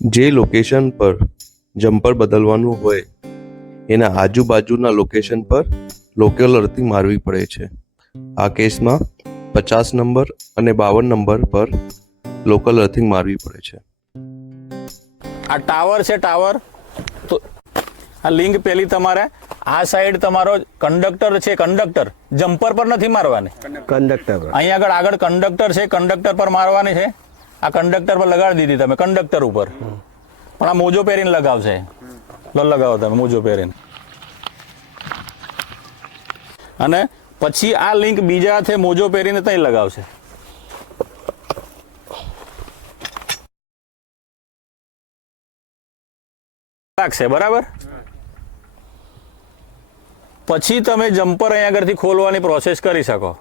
જે લોકેશન પર જમ્પર બદલવાનું હોય એના આજુબાજુના લોકેશન પર લોકલ અર્થિંગ મારવી પડે છે. આ કેસમાં 50 નંબર અને 52 નંબર પર લોકલ અર્થિંગ મારવી પડે છે. આ ટાવર છે, ટાવર તો આ લિંક પેલી તમારે આ સાઈડ તમારો કંડક્ટર છે, કંડક્ટર જમ્પર પર નથી મારવાની, કંડક્ટર અહીંયા આગળ કંડક્ટર છે, કંડક્ટર પર મારવાની છે. આ કંડક્ટર પર લગાડી દીધી તમે, કંડક્ટર ઉપર, પણ આ મોજો પહેરીને લગાવશે. લગાવો તમે મોજો પહેરીને, અને પછી આ લિંક બીજા હાથે મોજો પહેરીને ત્યાં લગાવશે. લાગશે બરાબર. પછી તમે જમ્પર અહીંયા આગળથી ખોલવાની પ્રોસેસ કરી શકો.